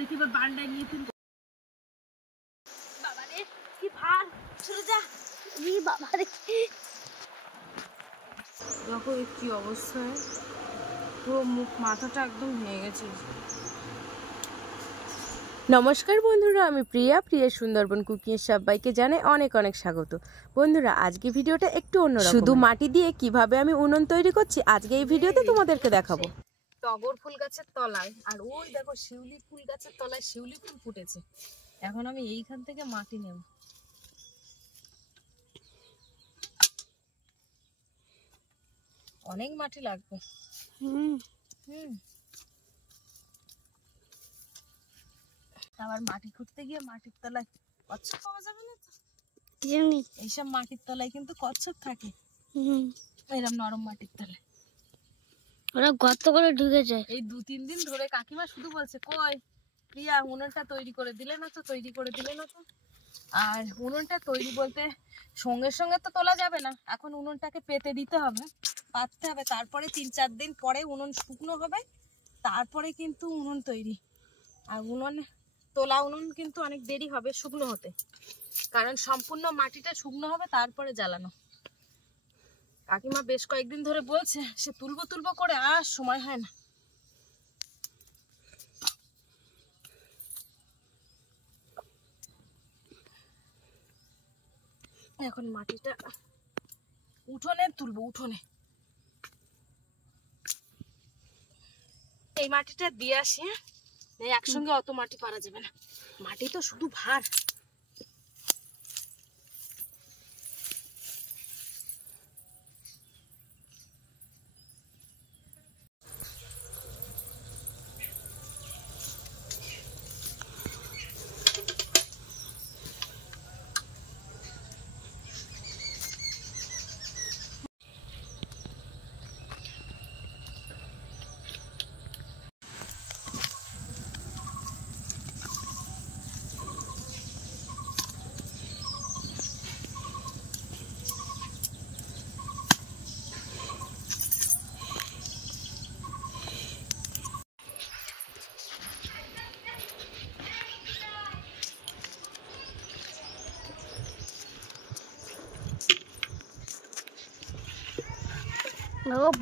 দেখি এবার বান্ডায় নিয়ে তুলবো। বাবারে কি ভার, চলে যা। বাবারে দেখো কি অবস্থায়, পুরো মুখ মাথাটা একদম ভেঙে গেছে। নমস্কার বন্ধুরা, আমি প্রিয়া সুন্দরবন কুকিং এর সবাইকে জানাই অনেক অনেক স্বাগত। বন্ধুরা, আজকে ভিডিওটা একটু অন্যরকম, শুধু মাটি দিয়ে কিভাবে আমি উনুন তৈরি করছি আজকে এই ভিডিওতে তোমাদেরকে দেখাবো। টগর ফুল গাছের তলায়, আর ওই দেখো শিউলি ফুল গাছের তলায় শিউলি ফুল ফুটেছে। এখন আমি এইখান থেকে মাটি নেব। অনেক মাটি লাগবে। আবার মাটি খুঁড়তে গিয়ে মাটির তলায় কচ্ছপ পাওয়া যাবে না তো। এইসব মাটির তলায় কিন্তু কচ্ছপ থাকে, এরকম নরম মাটির তলায় ওরা গর্ত করে ঢুকেছে। এই 2-3 দিন ধরে কাকিমা শুধু বলছে, কই প্রিয়া উনুনটা তৈরি করে দিলে না তো, তৈরি করে দিলে না তো। আর উনুনটা তৈরি বলতে সঙ্গে সঙ্গে তো তোলা যাবে না, এখন উনুনটাকে পেতে দিতে হবে, পাততে হবে, তারপরে 3-4 দিন পরে উনুন শুকনো হবে, তারপরে কিন্তু উনুন তৈরি। আর উনুন তোলা উনুন কিন্তু অনেক দেরি হবে শুকনো হতে, কারণ সম্পূর্ণ মাটিটা শুকনো হবে তারপরে জ্বালানো। কাকিমা বেশ কয়েকদিন ধরে বলছে, সে তুলবো তুলবো করে আর সময় হয় না। এখন মাটিটা উঠোনে তুলবো, উঠোনে এই মাটিটা দিয়ে আসি। একসঙ্গে অত মাটি পারা যাবে না, মাটি তো শুধু ভার।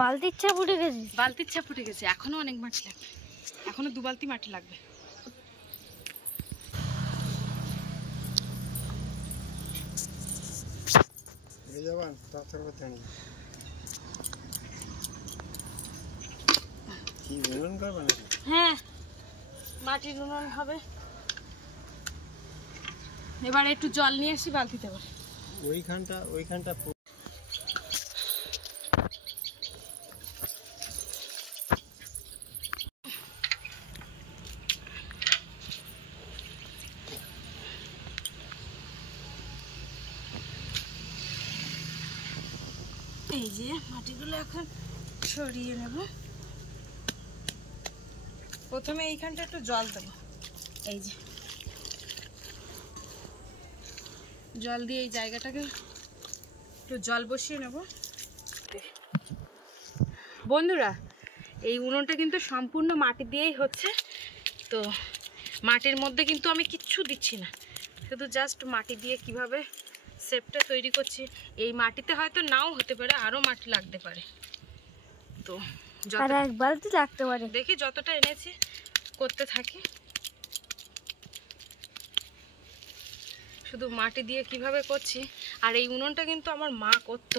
বালতির ছা ফুটে গেছে, বালতির ছা ফুটে গেছে। এখনো অনেক মাটি লাগবে, এখনো 2 বালতি মাটি লাগবে। হ্যাঁ, মাটির উনুন হবে। এবার একটু জল নিয়ে আসি বালতিতে করে। ওইখানটা এই যে মাটিগুলো এখন সরিয়ে নেব। প্রথমে এইখানটা একটু জল দেবো, এই যে জল দিয়ে এই জায়গাটাকে একটু জল বসিয়ে নেব। বন্ধুরা, এই উনুনটা কিন্তু সম্পূর্ণ মাটি দিয়েই হচ্ছে, তো মাটির মধ্যে কিন্তু আমি কিচ্ছু দিচ্ছি না, শুধু জাস্ট মাটি দিয়ে কিভাবে শেপটা তৈরি করছি। এই মাটিতে হয়তো নাও হতে পারে, আরও মাটি লাগতে পারে, তো আর এক বালতি লাগতে পারে। দেখি যতটা এনেছি করতে থাকি। শুধু মাটি দিয়ে কিভাবে করছি। আর এই উনুনটা কিন্তু আমার মা করতো,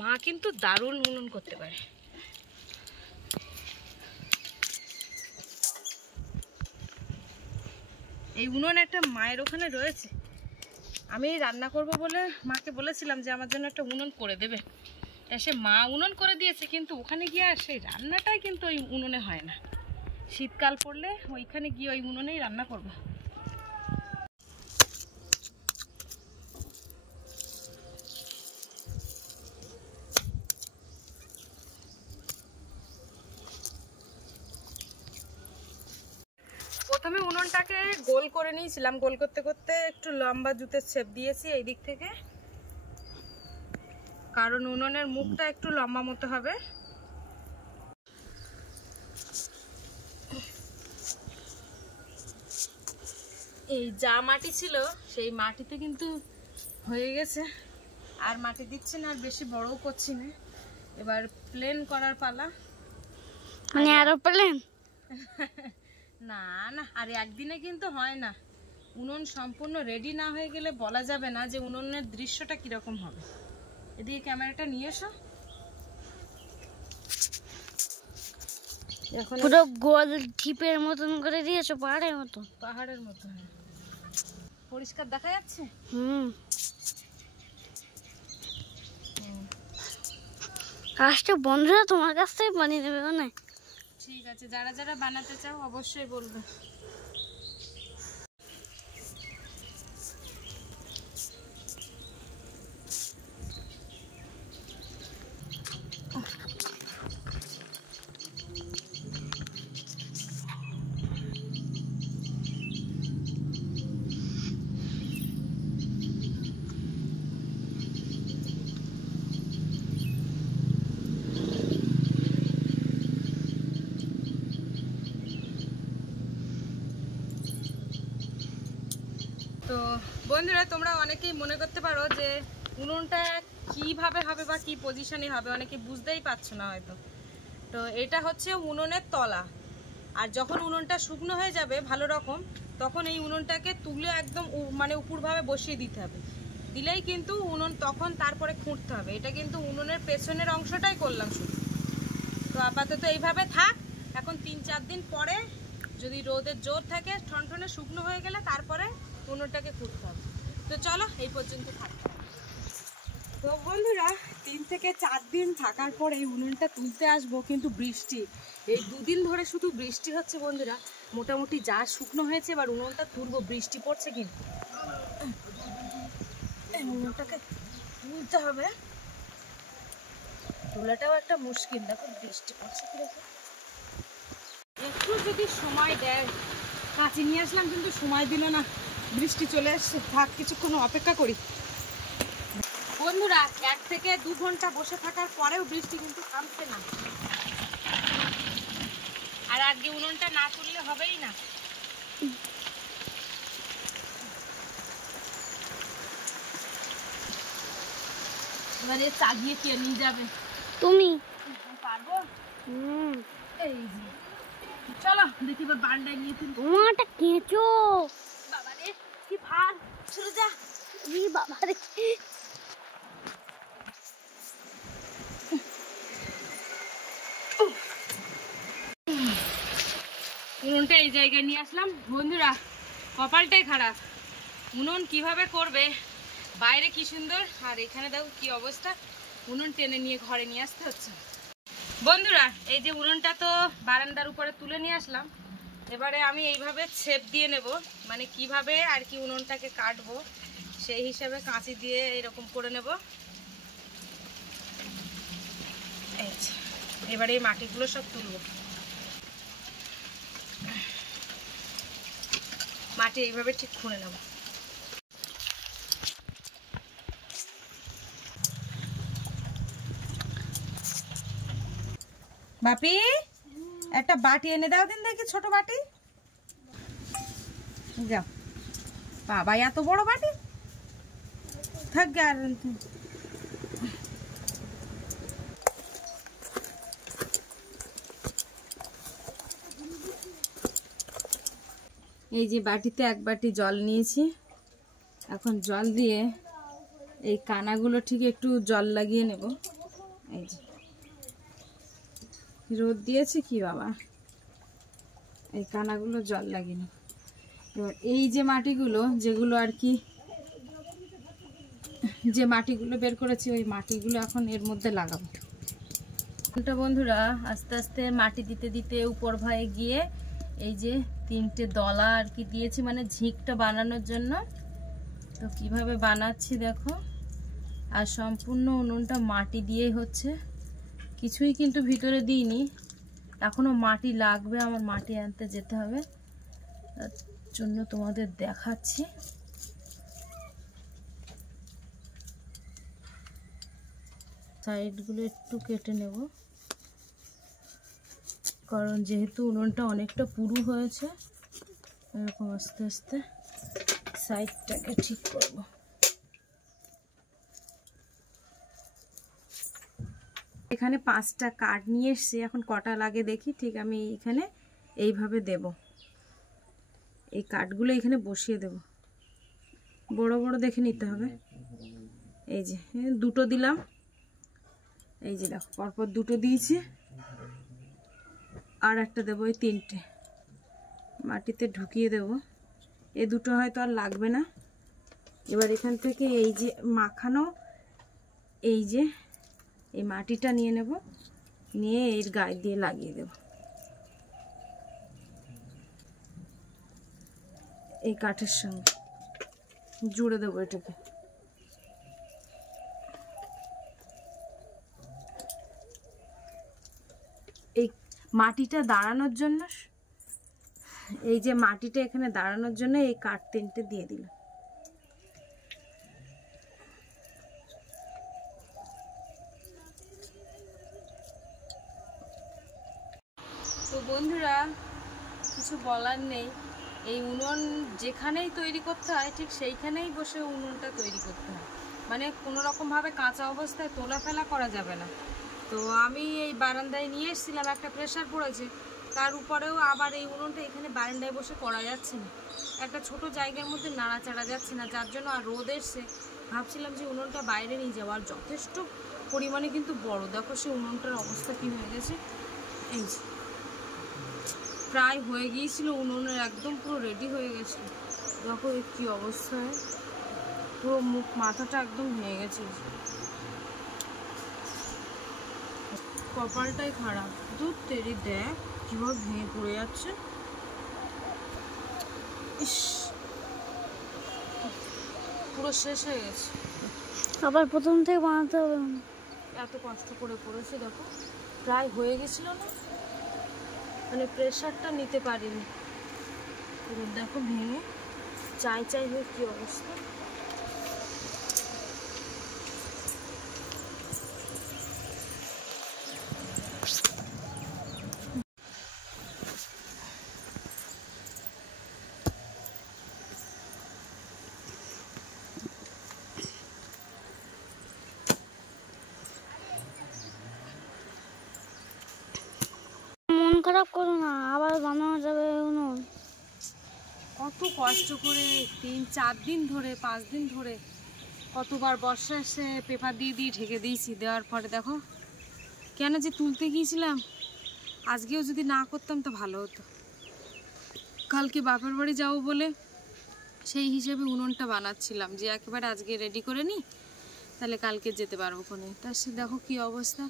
মা কিন্তু দারুণ উনুন করতে পারে। এই উনুন একটা মায়ের ওখানে রয়েছে, আমি রান্না করব বলে মাকে বলেছিলাম যে আমার জন্য একটা উনুন করে দেবে, সে মা উনুন করে দিয়েছে, কিন্তু ওখানে গিয়ে আর সেই রান্নাটাই কিন্তু ওই উনুনে হয় না। শীতকাল পড়লে ওইখানে গিয়ে ওই উনুনেই রান্না করব। প্রথমে উনুনটাকে গোল করে নিয়েছিলাম, গোল করতে করতে একটু লম্বা জুতের শেপ দিয়েছি এই দিক থেকে, কারণ উনুনের মুখটা একটু লম্বা মতো হবে। এই যা মাটি ছিল সেই মাটিতে কিন্তু হয়ে গেছে, আর মাটি দিচ্ছে না, আর বেশি বড়ও করছি না। এবার প্লেন করার পালা। মানে আরো প্লেন? না না, আর একদিনে কিন্তু হয় না। উনুন সম্পূর্ণ রেডি না হয়ে গেলে বলা যাবে না যে উনুনের দৃশ্যটা কিরকম হবে। এদিকে ক্যামেরাটা নিয়ে এসো। এখন পুরো গোল ঢিপের মতন করে দিয়েছো, পাহাড়ের মতো। পাহাড়ের মতো পরিষ্কার দেখা যাচ্ছে। কাজটা বন্ধুরা তোমার কাছ থেকে বানিয়ে দেবে না? ঠিক আছে, যারা যারা বানাতে চাও অবশ্যই বলবে। তো বন্ধুরা, তোমরা অনেকেই মনে করতে পারো যে উনুনটা কিভাবে হবে বা কি পজিশনে হবে, অনেকে বুঝতেই পারছো না হয়তো। তো এটা হচ্ছে উনুনের তলা, আর যখন উনুনটা শুকনো হয়ে যাবে ভালো রকম, তখন এই উনুনটাকে তুলে একদম মানে উপরভাবে বসিয়ে দিতে হবে। দিলেই কিন্তু উনুন তখন তারপরে খুঁড়তে হবে। এটা কিন্তু উনুনের পেছনের অংশটাই করলাম শুধু। তো আপাতত এইভাবে থাক। এখন 3-4 দিন পরে যদি রোদের জোর থাকে, ঠনঠনে শুকনো হয়ে গেলে তারপরে উনুনটাকে খুঁড়তে হবে। তো চলো এই পর্যন্ত থাক। তো বন্ধুরা, 3 থেকে 4 দিন থাকার পরে এই উনুনটা তুলতে আসবো, কিন্তু বৃষ্টি, এই 2 দিন ধরে শুধু বৃষ্টি হচ্ছে বন্ধুরা। মোটামুটি যা শুকনো হয়েছে, এবার উনুনটা তুলবো, বৃষ্টি পড়ছে কিন্তু এই উনুনটাকে তুলতে হবে। তোলাটাও একটা মুশকিল, দেখো বৃষ্টি পড়ছে কিরকম। একটু যদি সময় দেয়, কাছে নিয়ে আসলাম কিন্তু সময় দিল না, বৃষ্টি চলে আসছে। থাক, কিছুক্ষণ অপেক্ষা করি। বন্ধুরা, 1 থেকে 2 ঘন্টা বসে থাকার পরেও বৃষ্টি কিন্তু থামছে না। আর আজকে উনুনটা না তুললে হবেই না। এবারে চাগিয়ে কে নিয়ে যাবে? তুমি পারবো? এই যে চলো দেখি এবার বান্ডায় নিয়ে তুলবো। তোমারটা কেঁচো। বাবা রে, কি ভার, চলে যা। বাবা রে, উনুনটা এই জায়গায় নিয়ে আসলাম। বন্ধুরা, কপালটাই খারাপ। উনুন কিভাবে করবে, বাইরে কি সুন্দর, আর এখানে দেখো কি অবস্থা। উনুন টেনে নিয়ে ঘরে নিয়ে আসতে হচ্ছে। বন্ধুরা, এই যে উনুনটা তো বারান্দার উপরে তুলে নিয়ে আসলাম। এবারে আমি এইভাবে ছেপ দিয়ে নেব, মানে কিভাবে আর কি উনুনটাকে কাটবো সেই হিসাবে কাঁচি দিয়ে এরকম করে নেব। এবারে এই মাটিগুলো সব তুলবো। মাটি এইভাবে ঠিক খুঁড়ে নেব। বাপি, একটা বাটি এনে দাও দিন দেখি, ছোট বাটি। যাও বাবা, এত বড় বাটি থাক গে। আর এই যে বাটিতে 1 বাটি জল নিয়েছি। এখন জল দিয়ে এই কানাগুলো ঠিক একটু জল লাগিয়ে নেব। এই যে রোদ দিয়েছে কি বাবা, এই কানাগুলো জল লাগিয়ে নেব। এবার এই যে মাটিগুলো, যেগুলো আর কি, যে মাটিগুলো বের করেছি, ওই মাটিগুলো এখন এর মধ্যে লাগাবো। বন্ধুরা, আস্তে আস্তে মাটি দিতে দিতে উপর ভাগে গিয়ে এই যে 3টে দলা আর কি দিয়েছি, মানে ঝিকটা বানানোর জন্য। তো কিভাবে বানাচ্ছি দেখো। আর সম্পূর্ণ উনুনটা মাটি দিয়েই হচ্ছে, কিছুই কিন্তু ভিতরে দিইনি। এখনো মাটি লাগবে, আমার মাটি আনতে যেতে হবে, তার জন্য তোমাদের দেখাচ্ছি। সাইডগুলো একটু কেটে নেব, কারণ যেহেতু উনুনটা অনেকটা পুরু হয়েছে, এরকম আস্তে আস্তে সাইডটাকে ঠিক করব। এখানে 5টা কাঠ নিয়ে এসছি, এখন কটা লাগে দেখি। ঠিক আমি এখানে এইভাবে দেব, এই কাঠগুলো এখানে বসিয়ে দেব। বড় বড় দেখে নিতে হবে। এই যে 2টো দিলাম, এই যে দেখো পরপর 2টো দিয়েছি, আর একটা দেবো, এই 3টে মাটিতে ঢুকিয়ে দেব। এই 2টো হয়তো আর লাগবে না। এবার এখান থেকে এই যে মাখানো এই যে এই মাটিটা নিয়ে নেব, নিয়ে এর গায়ে দিয়ে লাগিয়ে দেব। এই কাঠের সঙ্গে জুড়ে দেবো এটাকে। এই মাটিটা দাঁড়ানোর জন্য, এই যে মাটিটা এখানে দাঁড়ানোর জন্য এই কাঠ 3টে দিয়ে দিলাম। তো বন্ধুরা কিছু বলার নেই, এই উনুন যেখানেই তৈরি করতে হয় ঠিক সেইখানেই বসে উনুনটা তৈরি করতে হয়, মানে কোনো রকমভাবে কাঁচা অবস্থায় তোলা ফেলা করা যাবে না। তো আমি এই বারান্দায় নিয়ে এসেছিলাম, একটা প্রেশার পড়েছে, তার উপরেও আবার এই উনুনটা এখানে বারান্দায় বসে করা যাচ্ছে না, একটা ছোট জায়গার মধ্যে নাড়াচাড়া যাচ্ছে না, যার জন্য আর রোদ এসছে। ভাবছিলাম যে উনুনটা বাইরে নিয়ে যাওয়ার, যথেষ্ট পরিমাণে কিন্তু বড়। দেখো সেই উনুনটার অবস্থা কী হয়ে গেছে। এই যে প্রায় হয়ে গিয়েছিল, উনুনের একদম পুরো রেডি হয়ে গেছিলো। দেখো এর কী অবস্থায়, পুরো মুখ মাথাটা একদম ভেঙে গেছে। কপালটাই খারাপ, দুধ তেরি দেখ কীভাবে ভেঙে পড়ে যাচ্ছে। ইস, পুরো শেষ হয়ে গেছে। আবার প্রথম থেকে বানাতে হবে। এত কষ্ট করে করেছি, দেখো প্রায় হয়ে গেছিল না, মানে প্রেশারটা নিতে পারিনি। এবার দেখো ভেঙে চাই চাই হয়ে কী অবস্থা। মন খারাপ করো না, আবার বানানো যাবে উনুন। কত কষ্ট করে 3-4 দিন ধরে 5 দিন ধরে কতবার বর্ষা এসে পেপার দিয়ে দিয়ে ঢেকে দিয়েছি, দেওয়ার পরে দেখো কেন যে তুলতে গিয়েছিলাম, আজকেও যদি না করতাম তো ভালো হতো। কালকে বাপের বাড়ি যাবো বলে সেই হিসেবে উনুনটা বানাচ্ছিলাম, যে একেবারে আজকে রেডি করে নিই, তাহলে কালকে যেতে পারবো কোনে। তার সে দেখো কী অবস্থা,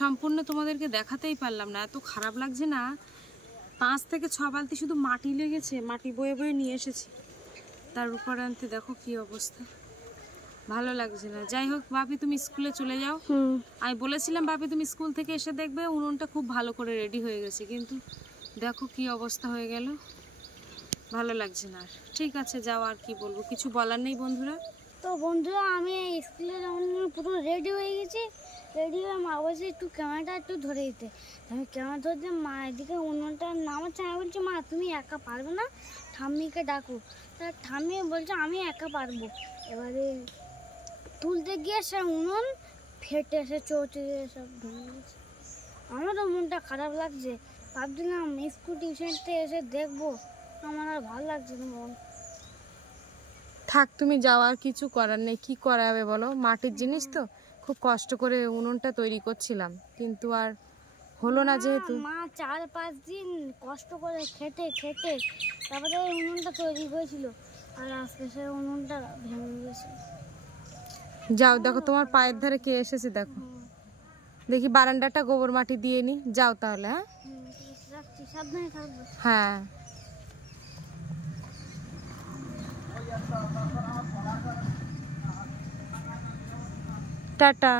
সম্পূর্ণ তোমাদেরকে দেখাতেই পারলাম না, এত খারাপ লাগছে না। 5 থেকে 6 বালতি শুধু মাটি লেগেছে, মাটি বয়ে বয়ে নিয়ে এসেছি, তার উপর আনতে দেখো কী অবস্থা, ভালো লাগছে না। যাই হোক বাপি তুমি স্কুলে চলে যাও। আমি বলেছিলাম বাপি তুমি স্কুল থেকে এসে দেখবে উনুনটা খুব ভালো করে রেডি হয়ে গেছে, কিন্তু দেখো কী অবস্থা হয়ে গেল, ভালো লাগছে না আর। ঠিক আছে যাও, আর কি বলবো, কিছু বলার নেই বন্ধুরা। তো বন্ধুরা আমি স্কুলে যেমন পুরো রেডি হয়ে গেছি, রেডি হয়ে মা বলছে একটু ক্যামেরাটা একটু ধরে দিতে। আমি ক্যামেরা ধরতে মা এদিকে উনুনটা নামাচ্ছে, আমি বলছি মা তুমি একা পারবে না, ঠাম্মিকে ডাকো। তা ঠাম্মি বলছে আমি একা পারবো। এবারে তুলতে গিয়ে সে উনুন ফেটে সে চৌচে সব ভেঙে গেছে। আমারও মনটা খারাপ লাগছে, ভাবছিলাম স্কুল টিউশনতে এসে দেখবো, আমার আর ভালো লাগছে না মন। থাক তুমি যাও, আর কিছু করার নেই, কি করা যাবে বলো, মাটির জিনিস তো, খুব কষ্ট করে উনুনটা তৈরি করছিলাম, কিন্তু আর হলো না যেহেতু। মা 4-5 দিন কষ্ট করে খেটে খেটে তারপরে উনুনটা তৈরি হয়েছিল, আর আজকে সে উনুনটা ভেঙে গেছে। যাও দেখো তোমার পায়ের ধারে কে এসেছে, দেখো দেখি বারান্দাটা গোবর মাটি দিয়ে নি, যাও তাহলে। হ্যাঁ রাখছি, সাবধানে থাকবো। হ্যাঁ টাটা।